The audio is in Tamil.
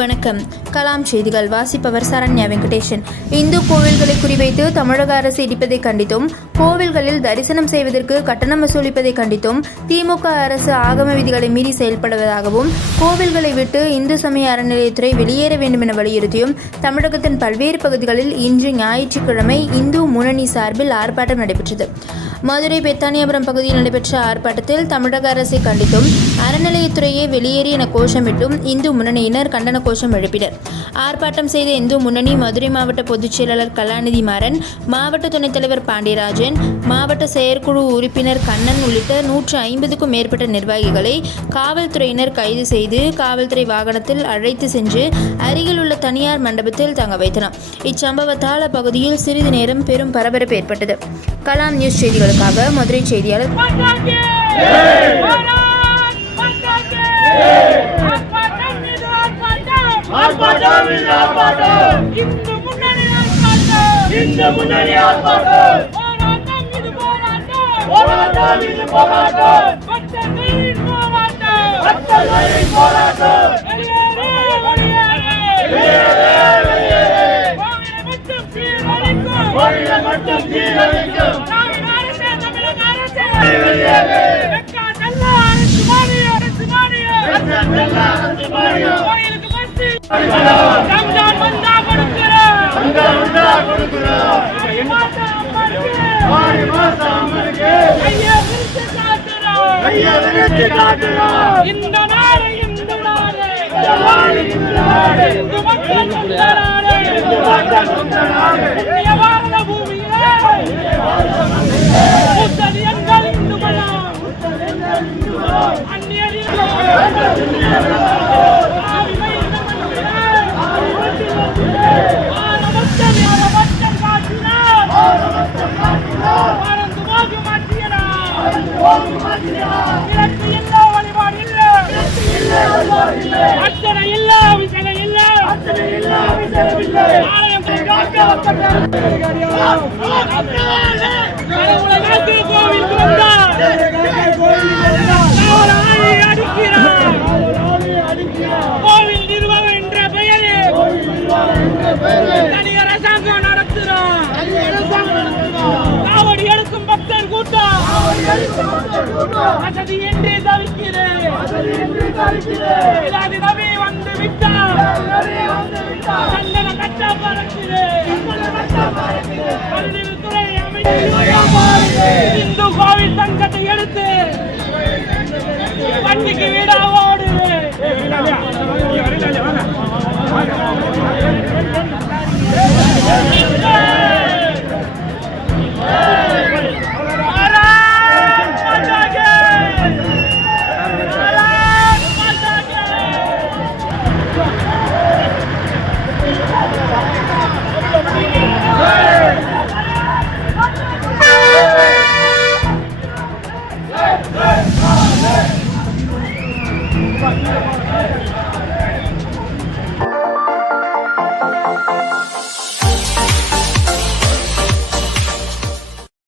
வணக்கம். கலாம் செய்திகள் வாசிப்பவர் சரண்யா வெங்கடேசன். இந்து கோவில்களை குறிவைத்து தமிழக அரசு இடிப்பதை கண்டித்தும் கோவில்களில் தரிசனம் செய்வதற்கு கட்டணம் வசூலிப்பதை கண்டித்தும் திமுக அரசு ஆகம விதிகளை மீறி செயல்படுவதாகவும் கோவில்களை விட்டு இந்து சமய அறநிலையத்துறை வெளியேற வேண்டும் என வலியுறுத்தியும் தமிழகத்தின் பல்வேறு பகுதிகளில் இன்று ஞாயிற்றுக்கிழமை இந்து முன்னணி சார்பில் ஆர்ப்பாட்டம் நடைபெற்றது. மதுரை பெத்தானியாபுரம் பகுதியில் நடைபெற்ற ஆர்ப்பாட்டத்தில் தமிழக அரசை கண்டித்தும் அறநிலையத்துறையே வெளியேறி என கோஷமிட்டும் இந்து முன்னணியினர் கண்டன கோஷம் எழுப்பினர். ஆர்ப்பாட்டம் செய்த இந்து முன்னணி மதுரை மாவட்ட பொதுச் செயலாளர் கலாநிதி மாறன் மாவட்ட துணைத் தலைவர் பாண்டியராஜன் மாவட்ட செயற்குழு உறுப்பினர் கண்ணன் உள்ளிட்ட நூற்று ஐம்பதுக்கும் மேற்பட்ட நிர்வாகிகளை காவல்துறையினர் கைது செய்து காவல்துறை வாகனத்தில் அழைத்து சென்று அருகில் உள்ள தனியார் மண்டபத்தில் தங்க வைத்தனர். இச்சம்பவத்தால் அப்பகுதியில் சிறிது நேரம் பெரும் பரபரப்பு ஏற்பட்டது. கலாம் நியூஸ் செய்திகள். செய்திகளுக்காக மதுரை செய்தியாளர் போராட்டம் இது போராட்டம்! இந்த நாடு இந்த நாடு. இந்த நாடு இந்த நாடு. இந்த மக்கள் இந்த நாடு. இந்த மக்கள் இந்த நாடு. விளக்கு இல்ல, வழிபாடு இல்ல. அர்ச்சனை இல்ல, விசனை இல்ல. ஆலயம் காக்கப்பட்ட கடவுளை காத்து கோவிலுக்கு வந்தார். காவல் தனி அரசாங்கம் நடத்துகிறார். காவடி எடுக்கும் பக்தர் கூட்டம். வசதியின்றி தவிக்கிறேன். இல்லாது நபி வந்து விட்டார் சந்தன கட்ட பறக்கிறேன். கல்வித்துறை அமைச்சர் இந்து கோவில் சங்கத்தை எடுத்து வண்டிக்கு வீடாக ஓடுறேன்